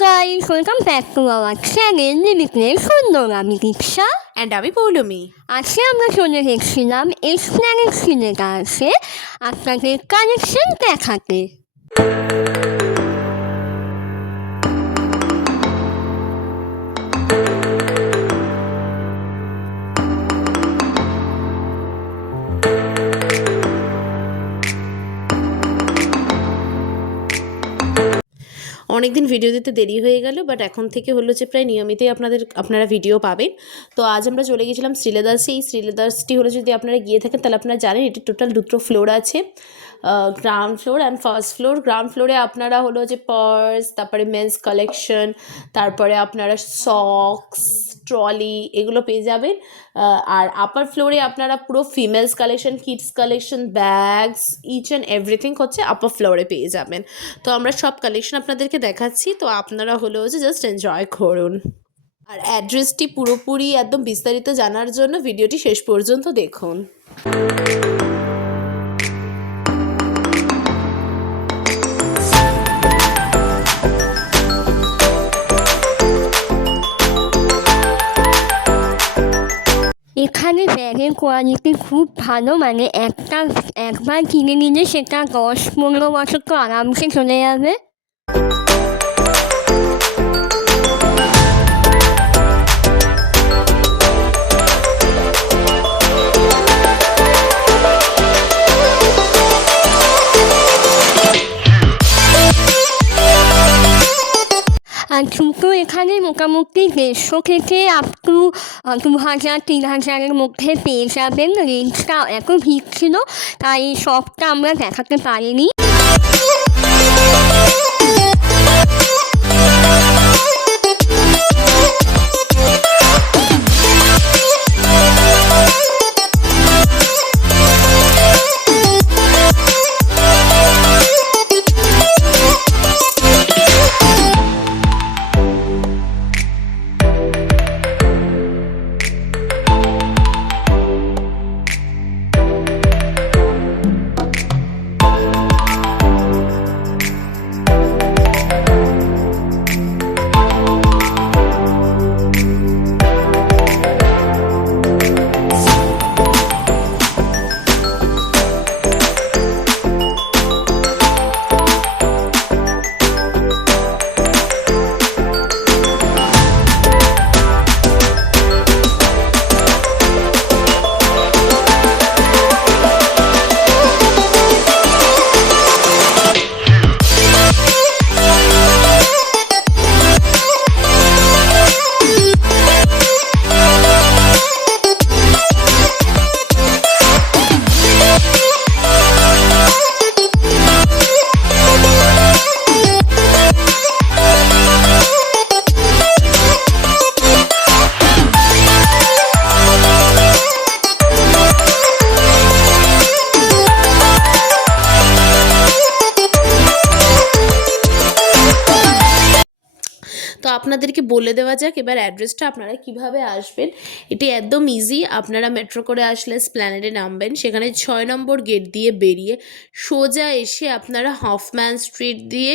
guys, welcome back to our channel Limitless সুন্দর। আমি দীক্ষা অ্যান্ড আমি পৌলমি। আজকে আমরা চলে গেছিলাম এসপ্ল্যানেড সিনেমাসে আপনাদের কালেকশন দেখাতে। অনেকদিন ভিডিও দিতে দেরি হয়ে গেল, বাট এখন থেকে হলো যে প্রায় নিয়মিতই আপনারা ভিডিও পাবেন। তো আজ আমরা চলে গেছিলাম শ্রীলেদার্সে। এই শ্রীলেদার্সটি হলো, যদি আপনারা গিয়ে থাকেন তাহলে আপনারা জানেন এটি টোটাল দুটো ফ্লোর আছে, ground floor and first floor. Ground ফ্লোরে আপনারা হলো যে পার্স, তারপরে মেন্স কালেকশন, তারপরে আপনারা সক্স, ট্রলি এগুলো পেয়ে যাবেন। আর আপার ফ্লোরে আপনারা পুরো females collection, kids collection, bags, each and everything হচ্ছে আপার ফ্লোরে পেয়ে যাবেন। তো আমরা সব কালেকশন আপনাদেরকে দেখাচ্ছি, তো আপনারা হলো যে জাস্ট এনজয় করুন। আর অ্যাড্রেসটি পুরোপুরি একদম বিস্তারিত জানার জন্য ভিডিওটি শেষ পর্যন্ত দেখুন। এখানে ব্যাগের কোয়ালিটি খুব ভালো, মানে একবার কিনে নিলে সেটা 10-15 বছর তো আরামসে চলে যাবে। আর জুতো এখানে মোটামুটি 150 থেকে আপ টু 2000-3000-এর মধ্যে পেয়ে যাবেন। রেঞ্জটা এত ভিড় ছিল তাই সবটা আমরা দেখাতে পারিনি। তো আপনাদেরকে বলে দেওয়া যাক এবার অ্যাড্রেসটা, আপনারা কিভাবে আসবেন। এটি একদম ইজি। আপনারা মেট্রো করে আসলে এসপ্ল্যানেডে নামবেন, সেখানে 6 নম্বর গেট দিয়ে বেরিয়ে সোজা এসে আপনারা হফম্যান স্ট্রিট দিয়ে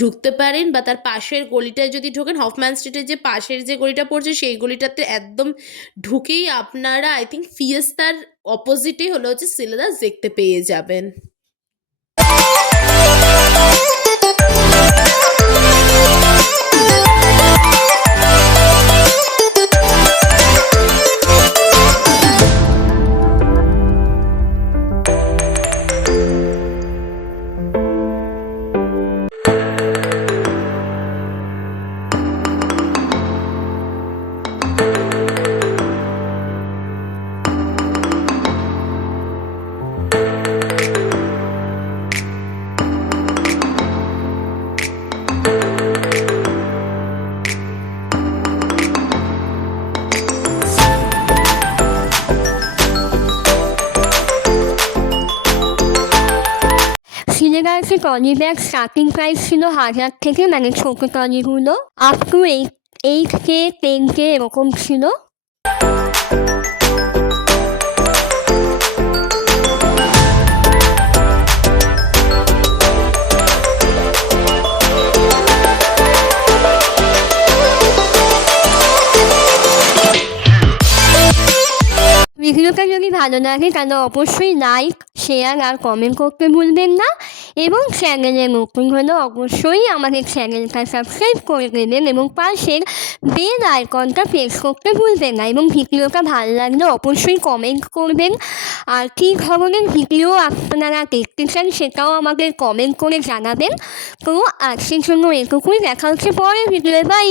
ঢুকতে পারেন, বা তার পাশের গলিটায় যদি ঢোকেন, হফম্যান স্ট্রিটের যে পাশের যে গলিটা পড়ছে সেই গলিটাতে একদম ঢুকেই আপনারা আই থিঙ্ক ফিয়েস্তার অপোজিটে হলো হচ্ছে শ্রীলেদার্স দেখতে পেয়ে যাবেন। সিলেদার্সে ট্রলি ব্যাগ স্টার্টিং প্রাইস ছিল 1000 থেকে, মানে ছোটো ট্রলিগুলো আপ টু 8K 10K এরকম ছিল। ভিডিওটা যদি ভালো লাগে তাহলে অবশ্যই লাইক, শেয়ার আর কমেন্ট করতে ভুলবেন না, এবং চ্যানেলে নতুন হলে অবশ্যই আমাদের চ্যানেলটা সাবস্ক্রাইব করে দেবেন এবং পাশের বেল আইকনটা প্রেস করতে ভুলবেন না, এবং ভিডিওটা ভালো লাগলে অবশ্যই কমেন্ট করবেন। আর কী ধরনের ভিডিও আপনারা দেখতে চান সেটাও আমাদের কমেন্ট করে জানাবেন। তো আজকের জন্য এটুকুই, দেখা হচ্ছে পরের ভিডিওতে, বাই।